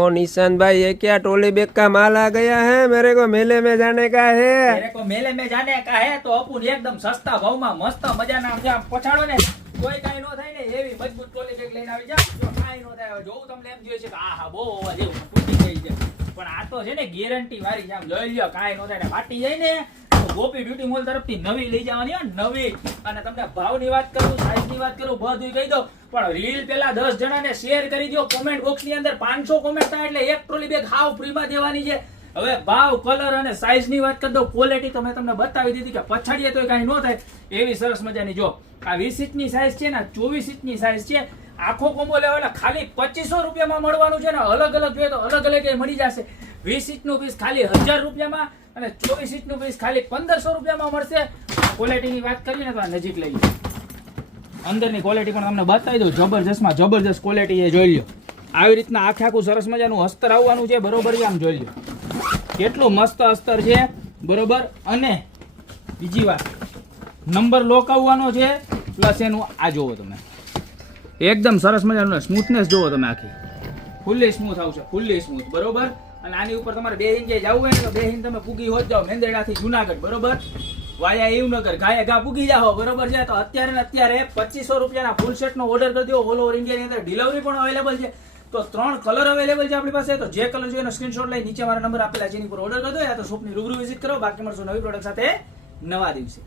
ओ निशान भाई, ये क्या ट्रॉली बैग का माल आ गया है? मेरे को मेले में जाने का है। मेरे को मेले में जाने का है तो અપુન એકદમ સસ્તા ભાવમાં મસ્ત મજાના આમ પછાડો ને કોઈ કાઈ નો થાય ને એવી મજબૂત ટ્રોલી બેગ લઈને આવી જા. જો કાઈ નો થાય જોઉં તમને એમ જોઈએ છે કે આહા બહુ હોવા જેવું ફૂટી ગઈ છે, પણ આ તો છે ને ગેરંટી વાળી છે. આમ લઈ લ્યો, કાઈ નો થાય ને ફાટી જાય ને તો ગોપી બ્યુટી મોલ તરફથી નવી લઈ જવાની હો, નવી. અને તમને ભાવની વાત કરું, સાઈઝની વાત કરું, બધું કહી દો. પણ રીલ પેલા 10 જણાને શેર કરી દો કોમેન્ટ બોક્સની અંદર. 500 કોમેન્ટ થાય એટલે એક ટ્રોલી બેગ હાવ ફ્રીમાં દેવાની છે. હવે ભાવ, કલર અને સાઈઝ ની વાત કરી દો. ક્વોલિટી તો મેં તમને બતાવી દીધી કે પછાડીએ તો કઈ ન થાય એવી સરસ મજાની. જો આ 20 ઇંચની સાઈઝ છે ને 24 ઇંચની સાઈઝ છે. આખો કોમ્બો લેવાના ખાલી 2500 રૂપિયામાં મળવાનું છે ને. અલગ અલગ જોઈએ તો અલગ અલગ મળી જશે. 20 ઇંચનું પીસ ખાલી 1000 રૂપિયામાં અને 24 ઇંચનું પીસ ખાલી 1500 રૂપિયામાં મળશે. ક્વોલિટીની વાત કરીએ ને તો આ નજીક લઈ લો. અંદરની ક્વોલિટી પણ તમને બતાવી દઉં. જબરજસ્તમાં જબરજસ્ત ક્વોલિટી એ જોઈ લો. આવી રીતના આખે આખું સરસ મજાનું અસ્તર આવવાનું છે. બરોબર છે, આમ જોઈ લો કેટલું મસ્ત અસ્તર છે. બરોબર. અને બીજી વાત, નંબર લોક આવવાનો છે. પ્લસ એનું આ જોવો તમે, એકદમ સરસ મજાનું સ્મૂથનેસ જોવો તમે. આખી ફૂલ્લી સ્મૂથ આવશે, ફૂલ્લી સ્મૂથ. બરોબર. અને આની ઉપર તમારે 2 ઇંચ જવું હોય ને તો 2 ઇંચ તમે પૂગી હોત જાઓ મેંદરડાથી જુનાગઢ. બરોબર. વાયા એવું ન ગાયે ગા પૂગી જાઓ. બરોબર છે. તો અત્યારે ને અત્યારે 2500 રૂપિયાના ફૂલ સેટ નો ઓર્ડર કરી દો. ઓલ ઓવર ઇન્ડિયાની અંદર ડિલિવરી પણ અવેલેબલ છે. તો 3 કલર અવેલેબલ છે આપણી પાસે. તો જે કલર જોઈએ એનો સ્ક્રીનશોટ લઈ નીચે મારા નંબર આપેલા છે એની પર ઓર્ડર કરી દો, યા તો શોપની રૂબરૂ વિઝિટ કરો. બાકી મળશું નવી પ્રોડક્ટ સાથે નવા દિવસે.